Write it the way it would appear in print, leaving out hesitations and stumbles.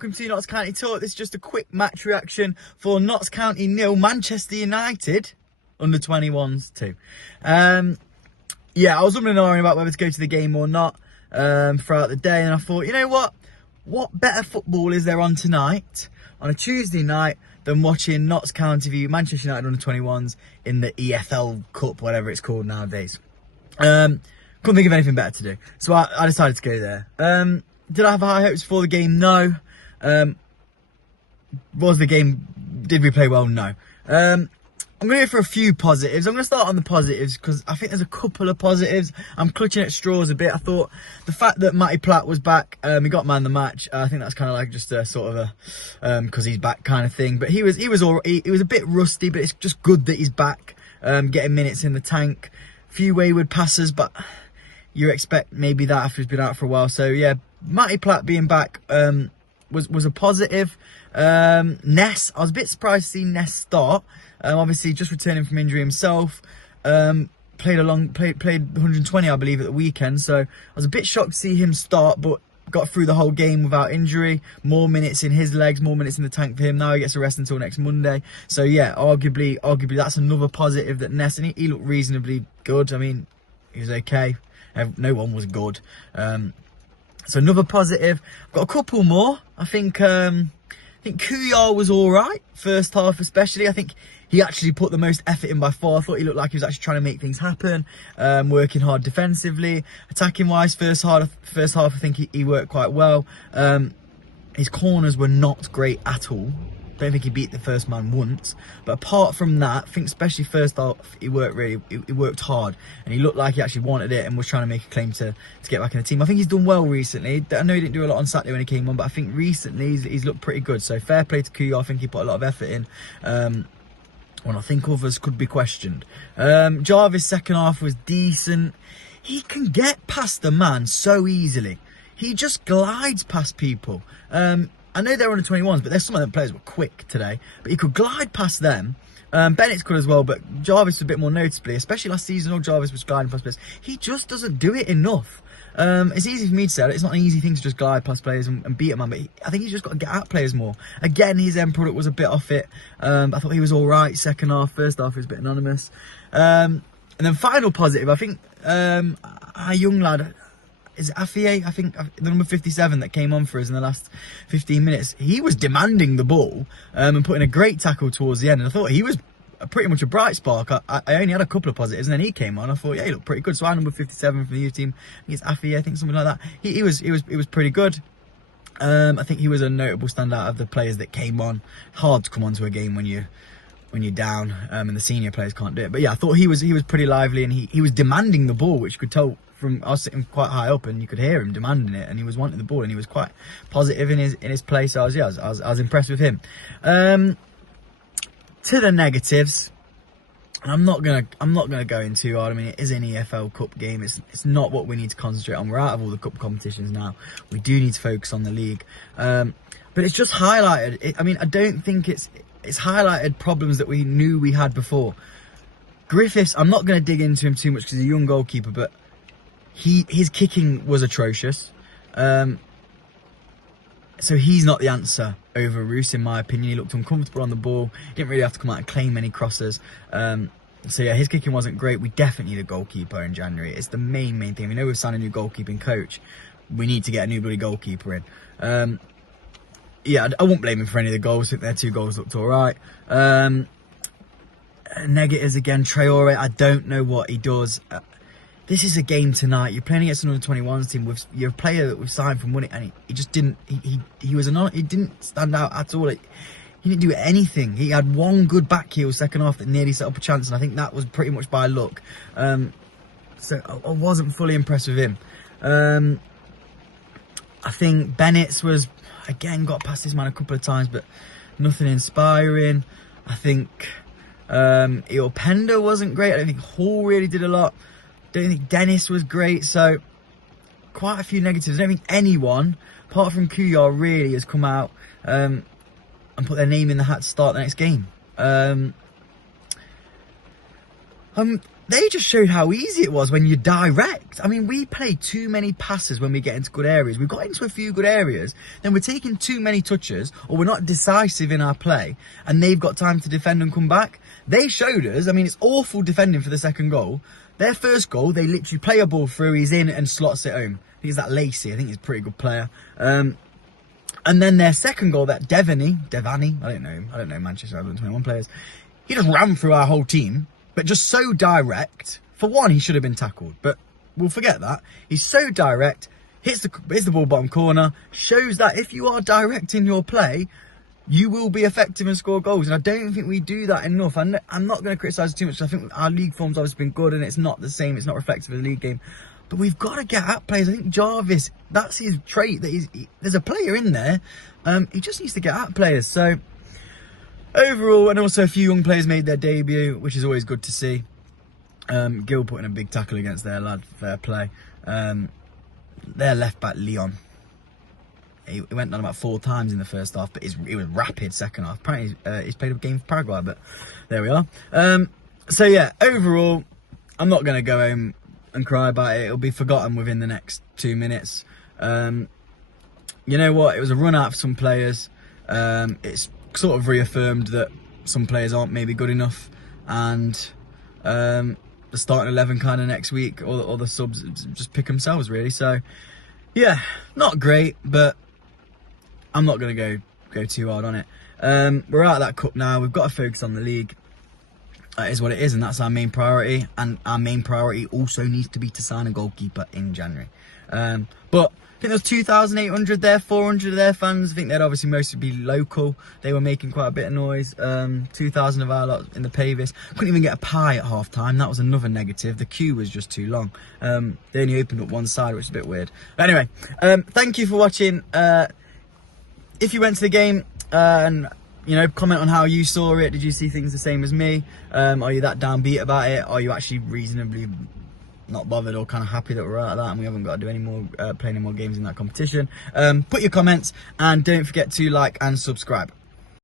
welcome to Notts County Talk. This is just a quick match reaction for Notts County 0, Manchester United under-21s 2. Yeah, I was umming and ahhing about whether to go to the game or not throughout the day, and I thought, you know what? What better football is there on tonight, on a Tuesday night, than watching Notts County v Manchester United under-21s in the EFL Cup, whatever it's called nowadays. Couldn't think of anything better to do, so I decided to go there. Did I have high hopes for the game? No. Did we play well? No. I'm going to go for a few positives. I'm going to start on the positives because I think there's a couple of positives. I'm clutching at straws a bit. I thought the fact that Matty Platt was back, he got man the match. I think that's kind of like just a sort of a because he's back kind of thing. But he was a bit rusty, but it's just good that he's back, getting minutes in the tank. Few wayward passes, but you expect maybe that after he's been out for a while. So yeah, Matty Platt being back was a positive. Ness, I was a bit surprised to see Ness start. Obviously just returning from injury himself. Played 120, I believe, at the weekend. So I was a bit shocked to see him start, but got through the whole game without injury. More minutes in his legs, more minutes in the tank for him. Now he gets a rest until next Monday. So yeah, arguably that's another positive that Ness, and he looked reasonably good. I mean, he was okay. No one was good. So another positive. I've got a couple more. I think Kuyar was all right first half, especially. I think he actually put the most effort in by far. I thought he looked like he was actually trying to make things happen, working hard defensively, attacking wise. First half, I think he worked quite well. His corners were not great at all. Don't think he beat the first man once, but apart from that, I think especially first half he worked hard, and he looked like he actually wanted it and was trying to make a claim to get back in the team. I think he's done well recently. I know he didn't do a lot on Saturday when he came on, but I think recently he's looked pretty good. So fair play to Kuyar. I think he put a lot of effort in. When I think others could be questioned. Jarvis second half was decent. He can get past the man so easily. He just glides past people. I know they're under 21s, but there's some of them players were quick today. But he could glide past them. Bennett's could as well, but Jarvis was a bit more noticeably, especially last season. All Jarvis was gliding past players. He just doesn't do it enough. It's easy for me to say. It's not an easy thing to just glide past players and beat them, but I think he's just got to get at players more. Again, his end product was a bit off it. I thought he was all right second half. First half he was a bit anonymous. And then final positive, I think our young lad, is it Afie? I think the number 57 that came on for us in the last 15 minutes. He was demanding the ball and putting a great tackle towards the end. And I thought he was pretty much a bright spark. I only had a couple of positives, and then he came on. I thought, yeah, he looked pretty good. So our number 57 from the youth team, I think it's Afie, I think something like that. He was pretty good. I think he was a notable standout of the players that came on. Hard to come onto a game when you're down, and the senior players can't do it. But yeah, I thought he was pretty lively, and he was demanding the ball, which you could tell from, I was sitting quite high up and you could hear him demanding it, and he was wanting the ball, and he was quite positive in his play. So I was impressed with him. To the negatives, and I'm not gonna go in too hard. I mean, it is an EFL Cup game. It's not what we need to concentrate on. We're out of all the cup competitions now. We do need to focus on the league. But it's just highlighted. I mean, I don't think it's highlighted problems that we knew we had before. Griffiths, I'm not going to dig into him too much because he's a young goalkeeper, but his kicking was atrocious. So he's not the answer over Roos, in my opinion. He looked uncomfortable on the ball. He didn't really have to come out and claim any crosses. So yeah, his kicking wasn't great. We definitely need a goalkeeper in January. It's the main thing. We know we've signed a new goalkeeping coach. We need to get a new bloody goalkeeper in. Yeah, I won't blame him for any of the goals. I think their 2 goals looked all right. Negatives again, Traore. I don't know what he does. This is a game tonight. You're playing against another 21s team with your player that we've signed from winning, and he just didn't. He didn't stand out at all. He didn't do anything. He had one good back heel second half that nearly set up a chance, and I think that was pretty much by luck. So I wasn't fully impressed with him. I think Bennett's was, again, got past his man a couple of times, but nothing inspiring. I think Pender wasn't great. I don't think Hall really did a lot. Don't think Dennis was great. So quite a few negatives. I don't think anyone, apart from Kuyar, really has come out and put their name in the hat to start the next game. they just showed how easy it was when you direct. I mean, we play too many passes when we get into good areas. We've got into a few good areas, then we're taking too many touches, or we're not decisive in our play, and they've got time to defend and come back. They showed us, I mean, it's awful defending for the second goal. Their first goal, they literally play a ball through, he's in and slots it home. I think it's that Lacey, I think he's a pretty good player. And then their second goal, that Devani, I don't know him. I don't know Manchester U21 players. He just ran through our whole team, but just so direct. For one, he should have been tackled, but we'll forget that. He's so direct, hits the ball bottom corner, shows that if you are direct in your play, you will be effective and score goals. And I don't think we do that enough. I'm not going to criticise too much. I think our league form's obviously been good, and it's not the same. It's not reflective of the league game. But we've got to get at players. I think Jarvis, that's his trait. That there's a player in there. He just needs to get at players. So overall, and also a few young players made their debut, which is always good to see. Gill putting a big tackle against their lad, fair play. Their left back, Leon. He went down about 4 times in the first half, but he was rapid second half. Apparently, he's played a game for Paraguay, but there we are. So yeah, overall, I'm not going to go home and cry about it. It'll be forgotten within the next 2 minutes. You know what? It was a run out for some players. It's sort of reaffirmed that some players aren't maybe good enough, and the starting 11 kind of next week, or the subs just pick themselves really. So yeah, not great, but I'm not going to go too hard on it. We're out of that cup now. We've got to focus on the league. That is what it is, and that's our main priority. And our main priority also needs to be to sign a goalkeeper in January. But I think there's 2,800 there, 400 of their fans. I think they'd obviously mostly be local. They were making quite a bit of noise. 2,000 of our lot in the Pavis. Couldn't even get a pie at half time. That was another negative. The queue was just too long. They only opened up one side, which is a bit weird. But anyway, thank you for watching. If you went to the game and you know, comment on how you saw it. Did you see things the same as me? Are you that downbeat about it? Are you actually reasonably not bothered, or kind of happy that we're out of that and we haven't got to do any more play any more games in that competition? Put your comments, and don't forget to like and subscribe.